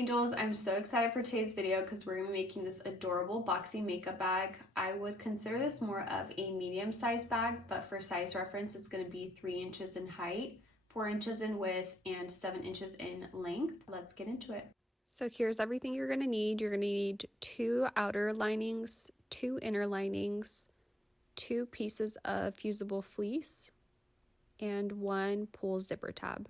angels, I'm so excited for today's video because we're going to be making this adorable boxy makeup bag. I would consider this more of a medium-sized bag, but for size reference, it's going to be 3 inches in height, 4 inches in width, and 7 inches in length. Let's get into it. So here's everything you're going to need. You're going to need 2 outer linings, 2 inner linings, 2 pieces of fusible fleece, and 1 pull zipper tab.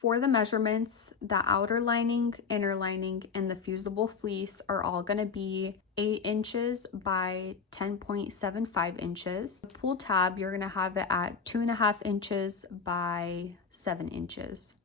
For the measurements, the outer lining, inner lining, and the fusible fleece are all going to be 8 inches by 10.75 inches. The pull tab, you're going to have it at 2.5 inches by 7 inches.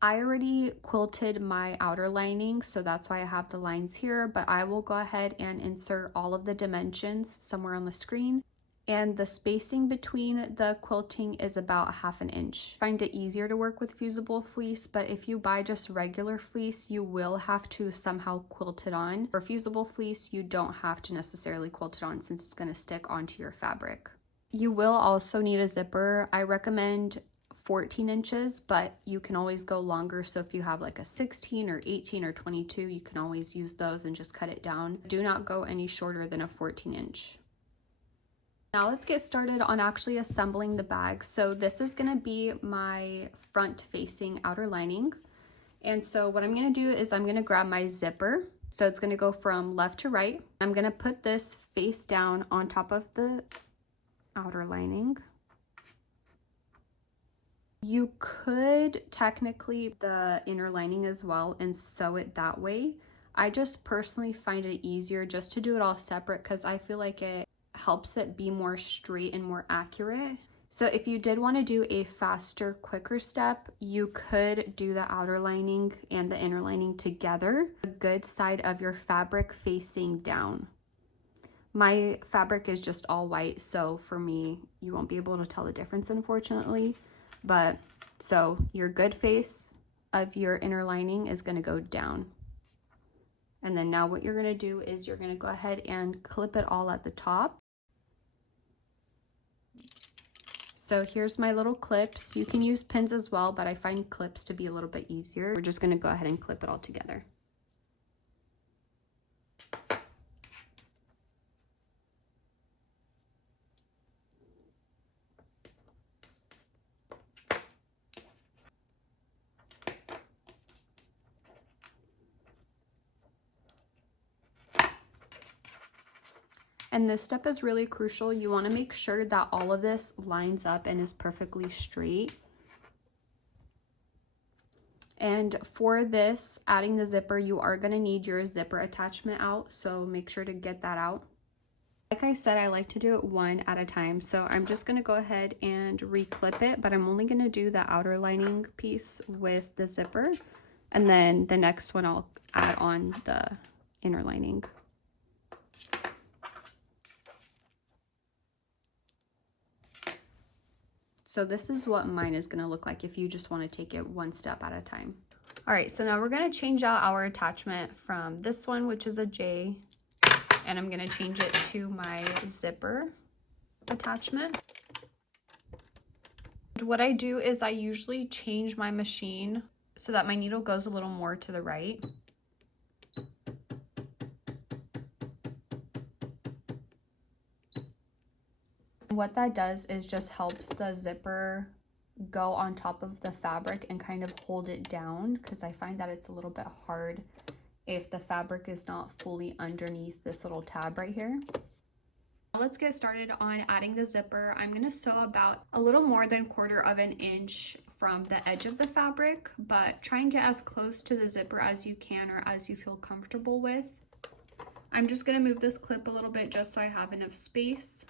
I already quilted my outer lining, so that's why I have the lines here, but I will go ahead and insert all of the dimensions somewhere on the screen. And the spacing between the quilting is about 1/2 inch. I find it easier to work with fusible fleece, but if you buy just regular fleece, you will have to somehow quilt it on. For fusible fleece, you don't have to necessarily quilt it on since it's going to stick onto your fabric. You will also need a zipper. I recommend 14 inches, but you can always go longer. So if you have like a 16 or 18 or 22, you can always use those and just cut it down. Do not go any shorter than a 14 inch. Now let's get started on actually assembling the bag. So this is going to be my front facing outer lining. And so what I'm going to do is I'm going to grab my zipper. So it's going to go from left to right. I'm going to put this face down on top of the outer lining. You could technically the inner lining as well and sew it that way. I just personally find it easier just to do it all separate because I feel like it helps it be more straight and more accurate. So if you did want to do a faster, quicker step, you could do the outer lining and the inner lining together, a good side of your fabric facing down. My fabric is just all white, so for me, you won't be able to tell the difference, unfortunately. But so your good face of your inner lining is going to go down. And then now what you're going to do is you're going to go ahead and clip it all at the top. So here's my little clips. You can use pins as well, but I find clips to be a little bit easier. We're just going to go ahead and clip it all together. And this step is really crucial. You want to make sure that all of this lines up and is perfectly straight. And for this, adding the zipper, you are going to need your zipper attachment out, so make sure to get that out. Like I said, I like to do it one at a time, so I'm just going to go ahead and reclip it, but I'm only going to do the outer lining piece with the zipper, and then the next one I'll add on the inner lining. So this is what mine is going to look like if you just want to take it one step at a time. All right, so now we're going to change out our attachment from this one, which is a J, and I'm going to change it to my zipper attachment. What I do is I usually change my machine so that my needle goes a little more to the right. What that does is just helps the zipper go on top of the fabric and kind of hold it down, because I find that it's a little bit hard if the fabric is not fully underneath this little tab right here. Let's get started on adding the zipper. I'm going to sew about a little more than 1/4 inch from the edge of the fabric, but try and get as close to the zipper as you can or as you feel comfortable with. I'm just going to move this clip a little bit just so I have enough space.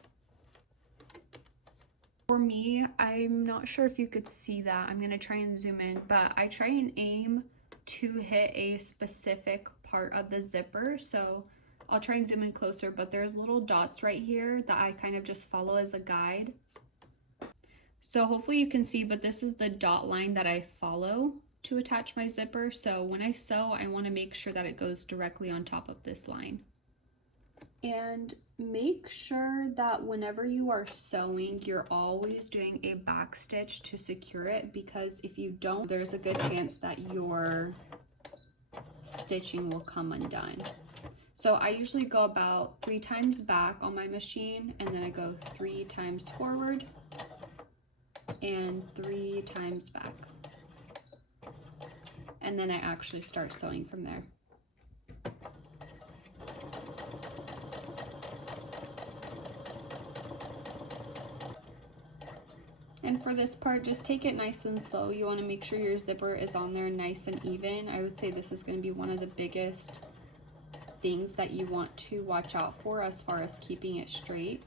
For me, I'm not sure if you could see that. I'm going to try and zoom in, but I try and aim to hit a specific part of the zipper. So I'll try and zoom in closer, but there's little dots right here that I kind of just follow as a guide. So hopefully you can see, but this is the dot line that I follow to attach my zipper. So when I sew, I want to make sure that it goes directly on top of this line. And make sure that whenever you are sewing, you're always doing a back stitch to secure it, because if you don't, there's a good chance that your stitching will come undone. So I usually go about 3 times back on my machine, and then I go 3 times forward and 3 times back. And then I actually start sewing from there. And for this part, just take it nice and slow. You want to make sure your zipper is on there nice and even. I would say this is going to be one of the biggest things that you want to watch out for as far as keeping it straight.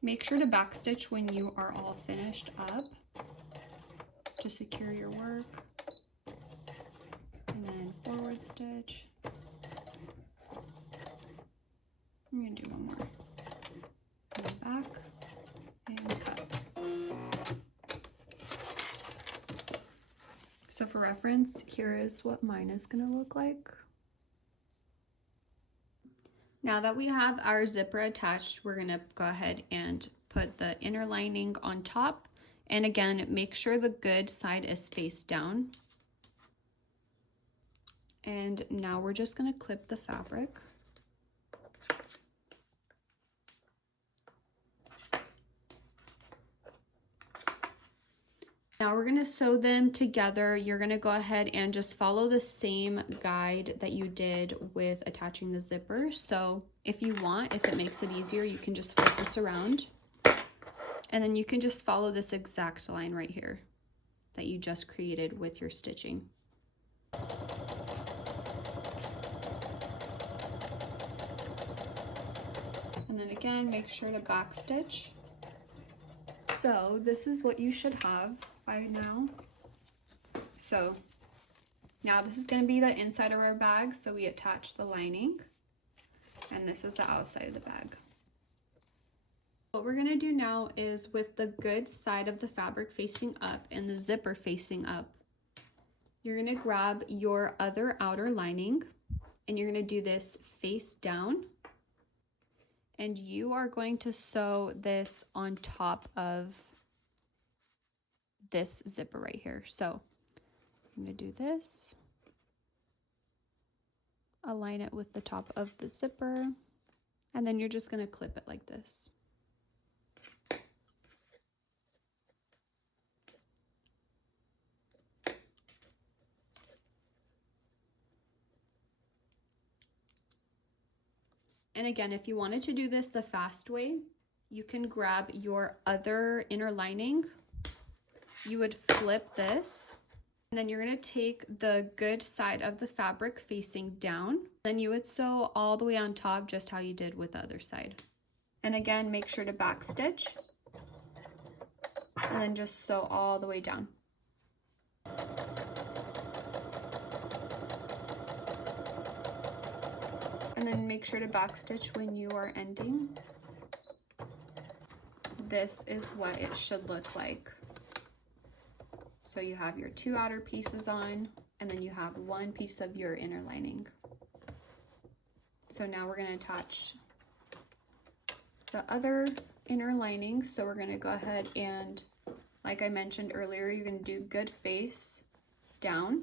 Make sure to backstitch when you are all finished up to secure your work. And then forward stitch. I'm going to do one more. And back and cut. So for reference, here is what mine is going to look like. Now that we have our zipper attached, we're going to go ahead and put the inner lining on top. And again, make sure the good side is face down. And now we're just going to clip the fabric. Now we're going to sew them together. You're going to go ahead and just follow the same guide that you did with attaching the zipper. So if you want, if it makes it easier, you can just flip this around. And then you can just follow this exact line right here that you just created with your stitching. And then again, make sure to back stitch. So this is what you should have by now. So now this is going to be the inside of our bag. So we attach the lining, and this is the outside of the bag. What we're going to do now is, with the good side of the fabric facing up and the zipper facing up, you're going to grab your other outer lining and you're going to do this face down. And you are going to sew this on top of this zipper right here. So I'm going to do this, align it with the top of the zipper, and then you're just going to clip it like this. And again, if you wanted to do this the fast way, you can grab your other inner lining. You would flip this, and then you're going to take the good side of the fabric facing down. Then you would sew all the way on top, just how you did with the other side. And again, make sure to back stitch, and then just sew all the way down. And then make sure to backstitch when you are ending. This is what it should look like. So you have your 2 outer pieces on, and then you have 1 piece of your inner lining. So now we're going to attach the other inner lining. So we're going to go ahead and, like I mentioned earlier, you're going to do good face down.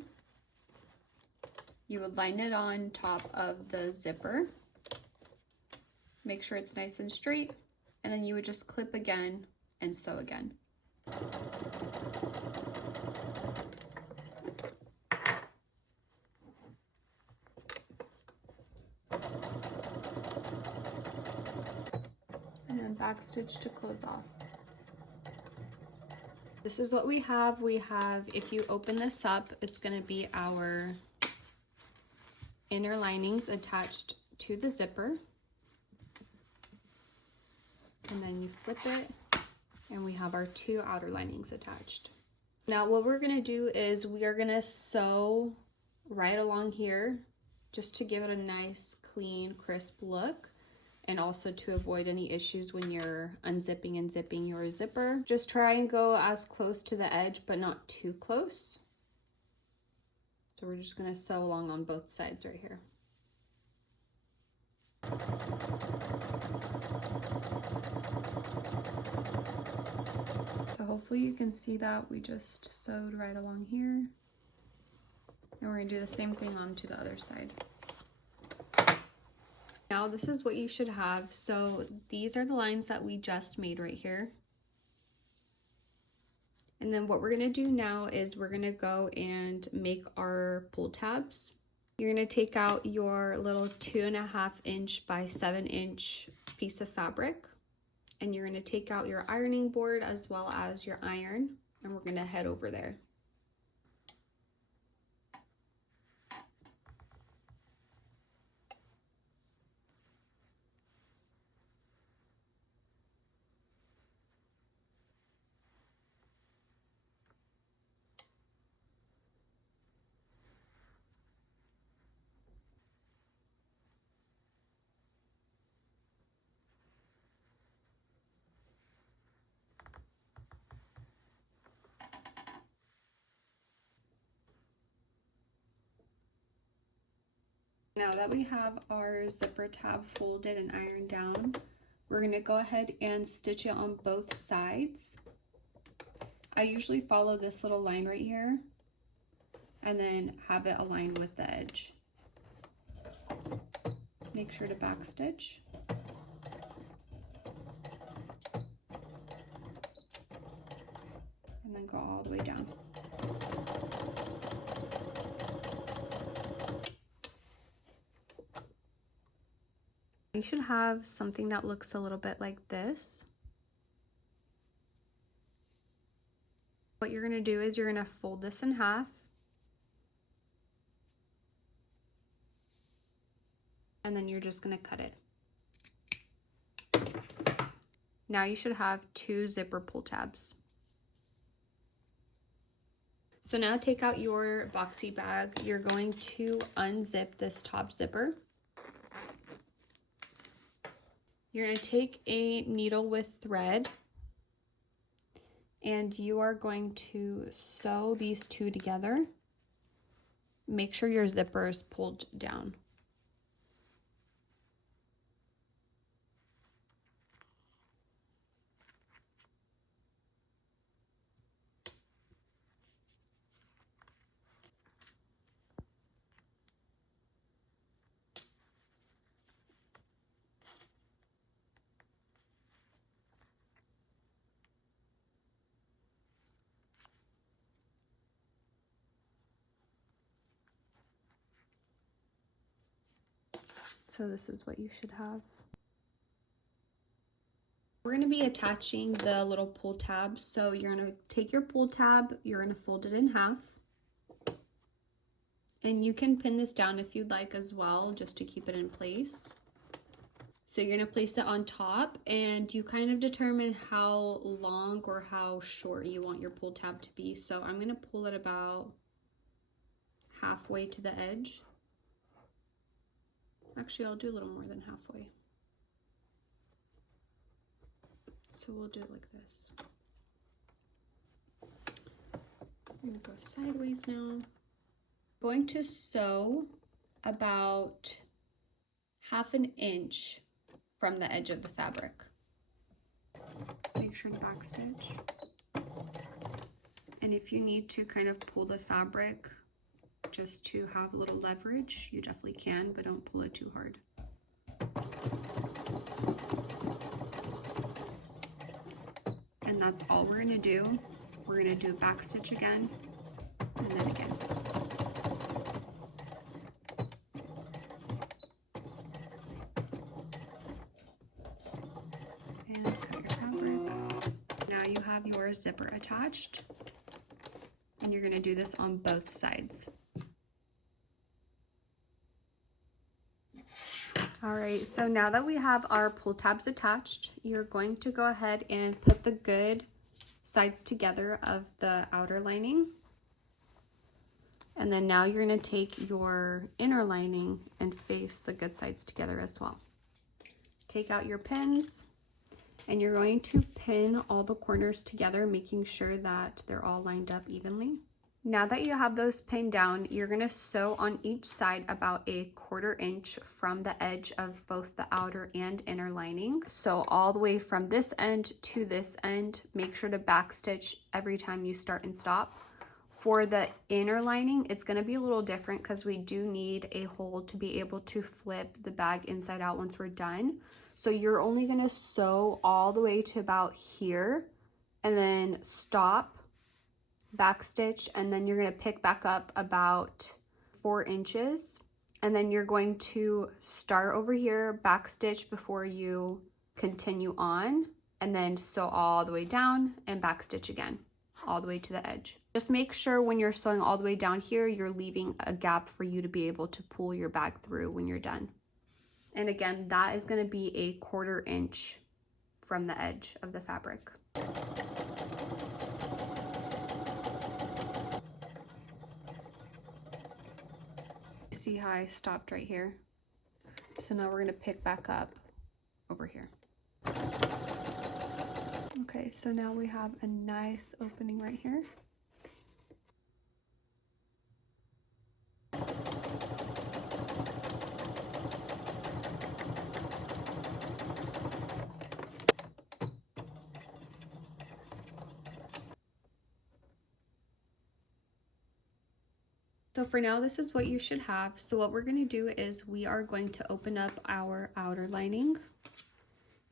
You would line it on top of the zipper. Make sure it's nice and straight, and then you would just clip again and sew again. And then backstitch to close off. This is what we have. We have, if you open this up, it's going to be our inner linings attached to the zipper, and then you flip it, and we have our 2 outer linings attached. Now what we're going to do is we are going to sew right along here just to give it a nice, clean, crisp look, and also to avoid any issues when you're unzipping and zipping your zipper. Just try and go as close to the edge, but not too close. So we're just going to sew along on both sides right here. So hopefully you can see that we just sewed right along here. And we're gonna do the same thing onto the other side. Now this is what you should have. So these are the lines that we just made right here. And then what we're gonna do now is we're gonna go and make our pull tabs. You're gonna take out your little 2.5 inch by 7 inch piece of fabric, and you're gonna take out your ironing board as well as your iron, and we're gonna head over there. Now that we have our zipper tab folded and ironed down, we're going to go ahead and stitch it on both sides. I usually follow this little line right here and then have it aligned with the edge. Make sure to back stitch. And then go all the way down. You should have something that looks a little bit like this. What you're going to do is you're going to fold this in half. And then you're just going to cut it. Now you should have 2 zipper pull tabs. So now take out your boxy bag. You're going to unzip this top zipper. You're going to take a needle with thread and you are going to sew these 2 together. Make sure your zipper is pulled down. So this is what you should have. We're going to be attaching the little pull tab. So you're going to take your pull tab, you're going to fold it in half. And you can pin this down if you'd like as well, just to keep it in place. So you're going to place it on top and you kind of determine how long or how short you want your pull tab to be. So I'm going to pull it about halfway to the edge. Actually, I'll do a little more than halfway. So we'll do it like this. I'm going to go sideways now. I'm going to sew about 1/2 inch from the edge of the fabric. Make sure to back stitch. And if you need to kind of pull the fabric just to have a little leverage, you definitely can, but don't pull it too hard. And that's all we're gonna do. We're gonna do a back stitch again, and then again. And cut your fabric. Now you have your zipper attached, and you're gonna do this on both sides. All right, so now that we have our pull tabs attached, you're going to go ahead and put the good sides together of the outer lining. And then now you're going to take your inner lining and face the good sides together as well. Take out your pins and you're going to pin all the corners together, making sure that they're all lined up evenly. Now that you have those pinned down, you're gonna sew on each side about a 1/4 inch from the edge of both the outer and inner lining. So all the way from this end to this end, make sure to backstitch every time you start and stop. For the inner lining, it's gonna be a little different because we do need a hole to be able to flip the bag inside out once we're done. So you're only gonna sew all the way to about here and then stop, backstitch, and then you're going to pick back up about 4 inches, and then you're going to start over here, backstitch before you continue on, and then sew all the way down and backstitch again all the way to the edge. Just make sure when you're sewing all the way down here, you're leaving a gap for you to be able to pull your bag through when you're done. And again, that is going to be a 1/4 inch from the edge of the fabric. See how I stopped right here? So now we're going to pick back up over here. Okay, so now we have a nice opening right here. So for now, this is what you should have. So what we're going to do is we are going to open up our outer lining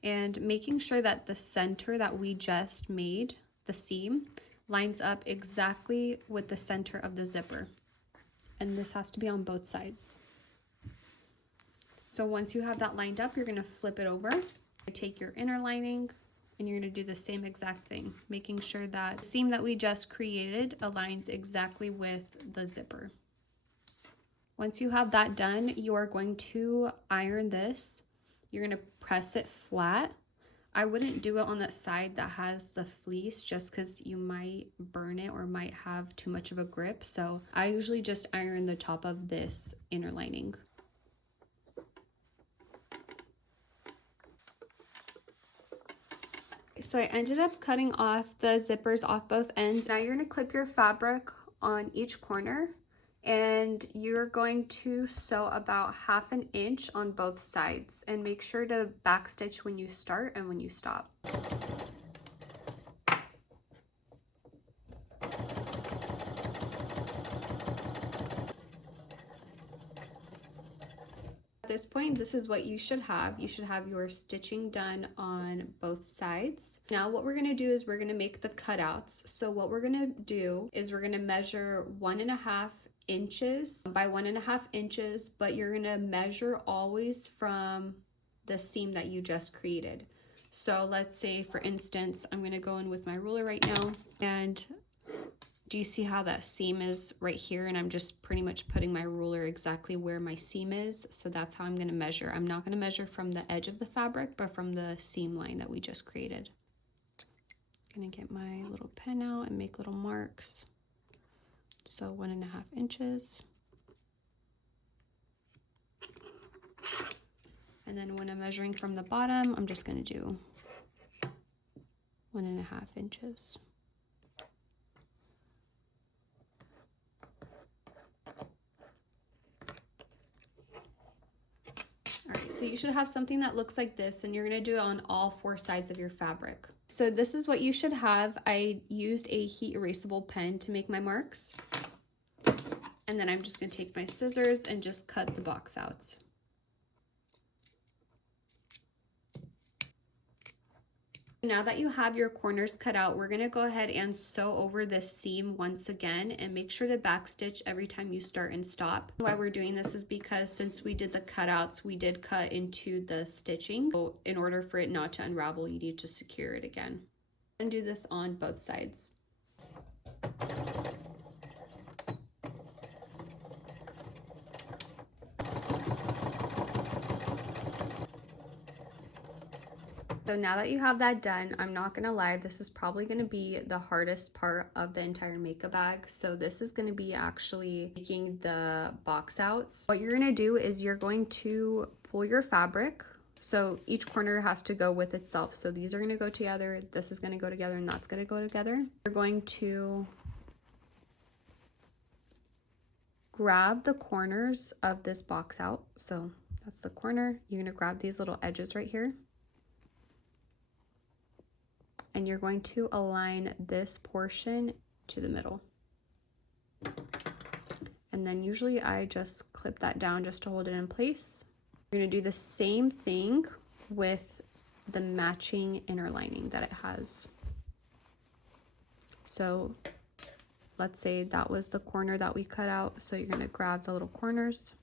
and making sure that the center that we just made, the seam, lines up exactly with the center of the zipper. And this has to be on both sides. So once you have that lined up, you're going to flip it over. Take your inner lining and you're going to do the same exact thing, making sure that the seam that we just created aligns exactly with the zipper. Once you have that done, you are going to iron this. You're going to press it flat. I wouldn't do it on that side that has the fleece just because you might burn it or might have too much of a grip. So I usually just iron the top of this inner lining. So I ended up cutting off the zippers off both ends. Now you're going to clip your fabric on each corner and you're going to sew about 1/2 inch on both sides and make sure to backstitch when you start and when you stop. At this point, this is what you should have. You should have your stitching done on both sides. Now what we're going to do is we're going to make the cutouts. So what we're going to do is we're going to measure 1.5 inches by 1.5 inches, but you're going to measure always from the seam that you just created. So let's say, for instance, I'm going to go in with my ruler right now, and do you see how that seam is right here? And I'm just pretty much putting my ruler exactly where my seam is. So that's how I'm going to measure. I'm not going to measure from the edge of the fabric, but from the seam line that we just created. I'm going to get my little pen out and make little marks. So 1.5 inches. And then when I'm measuring from the bottom, I'm just going to do 1.5 inches. Alright, so you should have something that looks like this, and you're going to do it on all 4 sides of your fabric. So this is what you should have. I used a heat erasable pen to make my marks. And then I'm just going to take my scissors and just cut the box outs. Now that you have your corners cut out, we're going to go ahead and sew over this seam once again and make sure to backstitch every time you start and stop. Why we're doing this is because since we did the cutouts, we did cut into the stitching. So in order for it not to unravel, you need to secure it again. And do this on both sides. So now that you have that done, I'm not gonna lie, this is probably gonna be the hardest part of the entire makeup bag. So this is gonna be actually making the box outs. What you're gonna do is you're going to pull your fabric. So each corner has to go with itself. So these are gonna go together, this is gonna go together, and that's gonna go together. You're going to grab the corners of this box out. So that's the corner. You're going to grab these little edges right here. And you're going to align this portion to the middle. And then usually I just clip that down just to hold it in place. You're going to do the same thing with the matching inner lining that it has. So let's say that was the corner that we cut out. So you're going to grab the little corners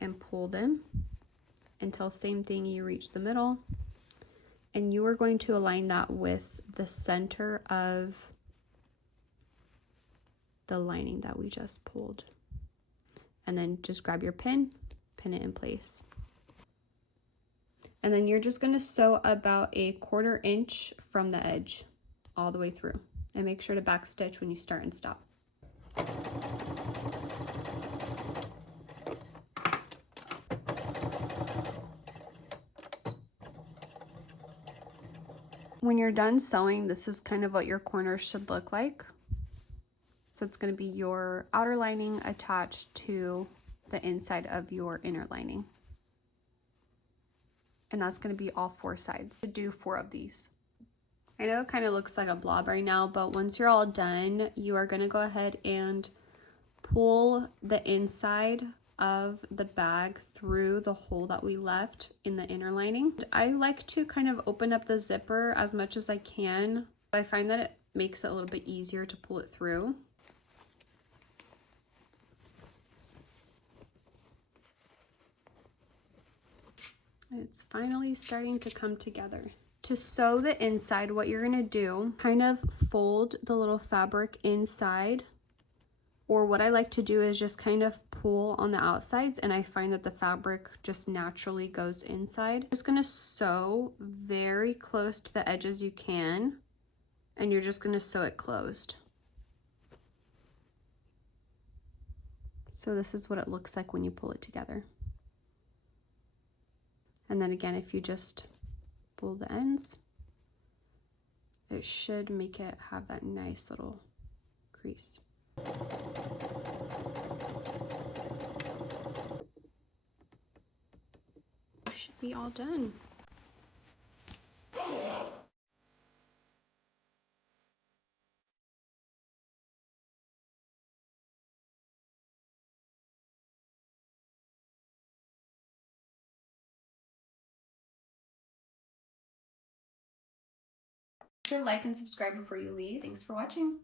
and pull them until same thing, you reach the middle. And you are going to align that with the center of the lining that we just pulled. And then just grab your pin it in place. And then you're just going to sew about a 1/4 inch from the edge all the way through. And make sure to back stitch when you start and stop. When you're done sewing, this is kind of what your corners should look like. So it's going to be your outer lining attached to the inside of your inner lining. And that's going to be all 4 sides. To do 4 of these. I know it kind of looks like a blob right now, but once you're all done, you are going to go ahead and pull the inside of the bag through the hole that we left in the inner lining. I like to kind of open up the zipper as much as I can. I find that it makes it a little bit easier to pull it through. It's finally starting to come together. To sew the inside, what you're gonna do, kind of fold the little fabric inside, or what I like to do is just kind of pull on the outsides, and I find that the fabric just naturally goes inside. Just gonna sew very close to the edges you can, and you're just gonna sew it closed. So this is what it looks like when you pull it together. And then again, if you just pull the ends, it should make it have that nice little crease. Should be all done. Be sure to like and subscribe before you leave. Thanks for watching.